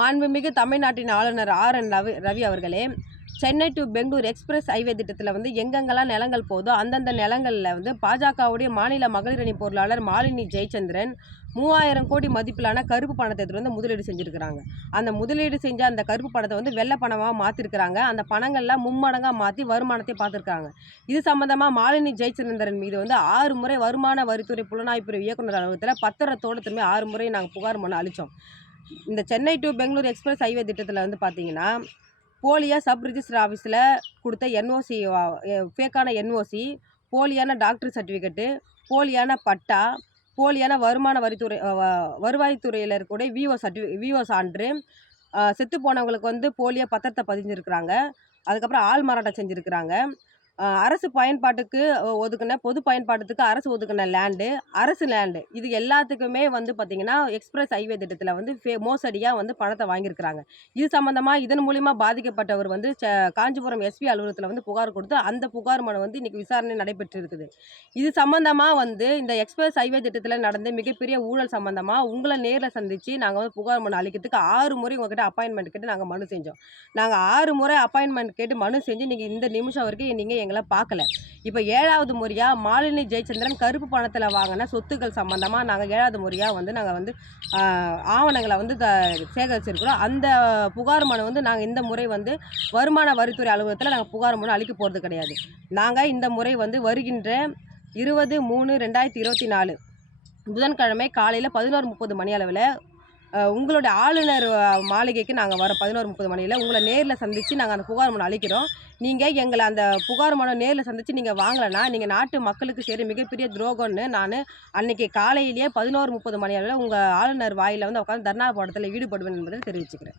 மாண்புமிகு தமிழ்நாட்டின் ஆளுநர் ஆர் என் ரவி ரவி அவர்களே Chennai to Bangalore express highway திட்டத்தில் வந்து எங்கெங்கெல்லாம் நிலங்கள் போதோ அந்தந்த நிலங்களில் வந்து பாஜகவுடைய மாநில மகளிர் அணி பொருளாளர் மாலினி ஜெயச்சந்திரன் மூவாயிரம் கோடி மதிப்பிலான கருப்பு பணத்தை எடுத்து வந்து முதலீடு செஞ்சுருக்கிறாங்க. அந்த முதலீடு செஞ்ச அந்த கருப்பு பணத்தை வந்து வெள்ளை பணமாக மாற்றிருக்கிறாங்க அந்த பணங்கள்லாம் மும்மடங்காக மாற்றி வருமானத்தை பார்த்துருக்காங்க இது சம்மந்தமாக மாலினி ஜெயச்சந்திரன் மீது வந்து ஆறு முறை வருமான வரித்துறை புலனாய்வு இயக்குனர் அலுவலகத்தில் பத்திரத்தோடு திரும்பி ஆறு முறை நாங்கள் புகார் மனு அளித்தோம் இந்த Chennai to Bangalore express highway திட்டத்தில் வந்து பார்த்தீங்கன்னா போலியாக சப் ரிஜிஸ்டர் ஆஃபீஸில் கொடுத்த என்ஓசி ஃபேக்கான என்ஓசி போலியான டாக்டர் சர்டிஃபிகேட்டு போலியான பட்டா போலியான வருமான வரித்துறை வருவாய்த்துறையில் இருக்கக்கூடிய விஓ சர்டிஃபி விஓ சான்று செத்து போனவங்களுக்கு வந்து போலியாக பத்திரத்தை பதிஞ்சிருக்கிறாங்க. அதுக்கப்புறம் ஆள் மாறாட்டம் செஞ்சுருக்கிறாங்க. அரசு பயன்பாட்டுக்கு ஒதுக்கின ஒதுக்குன பொது பயன்பாட்டுக்கு அரசு ஒதுக்குன லேண்டு அரசு லேண்டு இது எல்லாத்துக்குமே வந்து பார்த்திங்கன்னா எக்ஸ்பிரஸ் ஹைவே திட்டத்தில் வந்து ஃபே மோசடியாக வந்து பணத்தை வாங்கியிருக்கிறாங்க. இது சம்மந்தமாக இதன் மூலிமா பாதிக்கப்பட்டவர் வந்து ச காஞ்சிபுரம் எஸ்பி அலுவலகத்தில் வந்து புகார் கொடுத்து அந்த புகார் மனு வந்து இன்றைக்கி விசாரணை நடைபெற்று இருக்குது இது சம்மந்தமாக வந்து இந்த எக்ஸ்பிரஸ் ஹைவே திட்டத்தில் நடந்த மிகப்பெரிய ஊழல் சம்மந்தமாக உங்களை நேரில் சந்தித்து நாங்கள் வந்து புகார் மனு அளிக்கிறதுக்கு ஆறு முறை உங்ககிட்ட அப்பாயின்மெண்ட் கேட்டு நாங்கள் மனு செஞ்சோம். நாங்கள் ஆறு முறை அப்பாயின்மெண்ட் கேட்டு மனு செஞ்சு நீங்கள் இந்த நிமிஷம் வரைக்கும் நீங்கள் விஷயங்களை பார்க்கல. இப்போ ஏழாவது முறையாக மாலினி ஜெயச்சந்திரன் கருப்பு பணத்தில் வாங்கின சொத்துக்கள் சம்மந்தமாக நாங்கள் ஏழாவது முறையாக வந்து நாங்கள் வந்து ஆவணங்களை வந்து த சேகரிச்சிருக்கிறோம். அந்த புகார் மனு வந்து நாங்கள் இந்த முறை வந்து வருமான வரித்துறை அலுவலகத்தில் நாங்கள் புகார் மனு அளிக்க போகிறது கிடையாது. நாங்கள் இந்த முறை வந்து வருகின்ற இருபது மூணு ரெண்டாயிரத்தி இருபத்தி நாலு புதன்கிழமை காலையில் பதினோரு முப்பது மணி அளவில் உங்களுடைய ஆளுநர் மாளிகைக்கு நாங்கள் வரோம் பதினோரு முப்பது மணியில். உங்களை நேரில் சந்தித்து நாங்கள் அந்த புகார் மனு அளிக்கிறோம். நீங்கள் எங்களை அந்த புகார் மனு நேரில் சந்தித்து நீங்கள் வாங்கலைன்னா நீங்கள் நாட்டு மக்களுக்கு சரி மிகப்பெரிய துரோகம்னு நான் அன்றைக்கி காலையிலேயே பதினோரு முப்பது மணி அளவில் உங்கள் ஆளுநர் வாயில் வந்து உட்காந்து தர்ணா போராட்டத்தில் ஈடுபடுவேன் என்பதை தெரிவிச்சுக்கிறேன்.